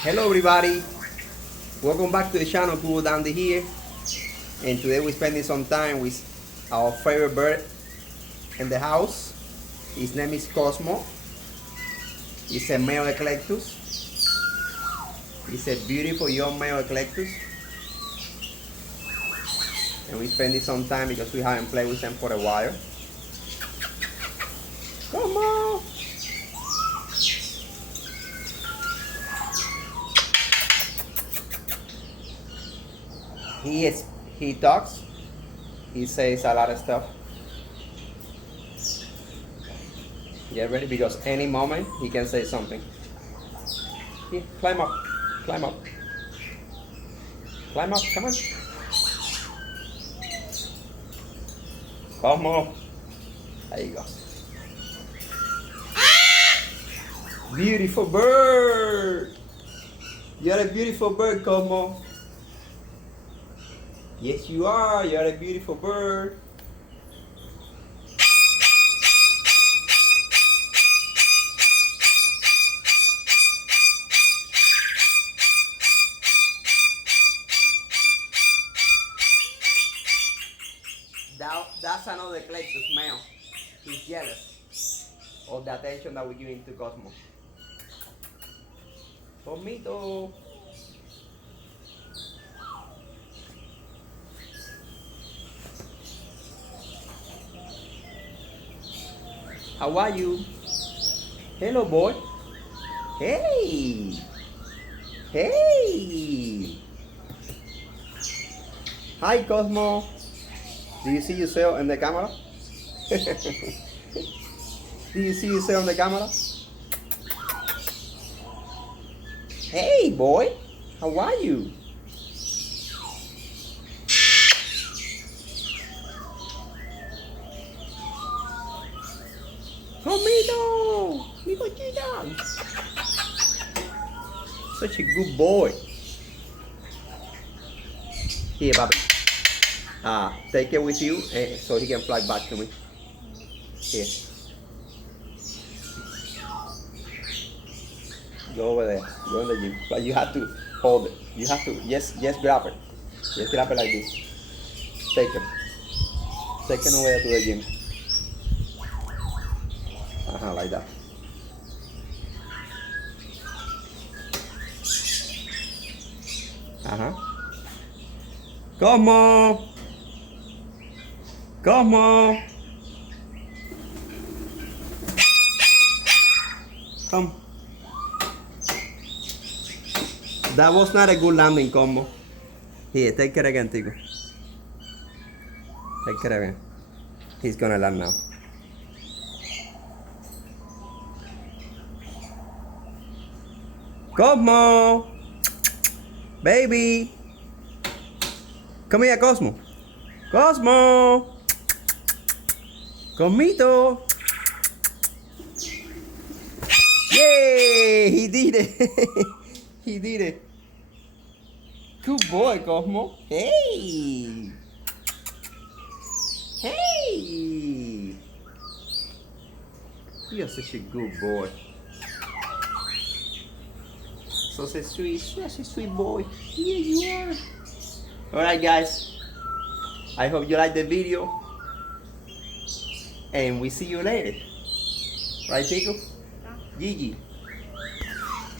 Hello everybody, welcome back to the channel. Kubo Dandy here, and today we're spending some time with our favorite bird in the house. His name is Cosmo. He's a male eclectus. He's a beautiful young male eclectus, and we're spending some time because we haven't played with them for a while. Come on! He talks. He says a lot of stuff. Get ready because any moment he can say something. Here, climb up, climb up, climb up. Come on. Come on. There you go. Beautiful bird. You're a beautiful bird, Cosmo. Yes, you are. You're a beautiful bird. That's another eclectus male. He's jealous of the attention that we're giving to Cosmo. Cosmito. How are you? Hello, boy. Hey. Hey. Hi, Cosmo. Do you see yourself in the camera? Do you see yourself in the camera? Hey, boy. How are you? Comito! Mi cochita! Such a good boy. Here, Bobby. Take it with you so he can fly back to me. Here. Go over there. Go in the gym. But you have to hold it. You have to, yes, grab it. Just grab it like this. Take it. Take it over to the gym. Like that. Come on. Come on. Come. That was not a good landing, Combo. Here, take it again, Tico. Take it again. He's gonna land now. Cosmo! Baby! Come here, Cosmo! Cosmo! Cosmito! Yay! He did it! He did it! Good boy, Cosmo! Hey! Hey! You're such a good boy. Such a sweet boy. Here you are. Alright guys, I hope you like the video and we see you later. Right, Chico? Gigi.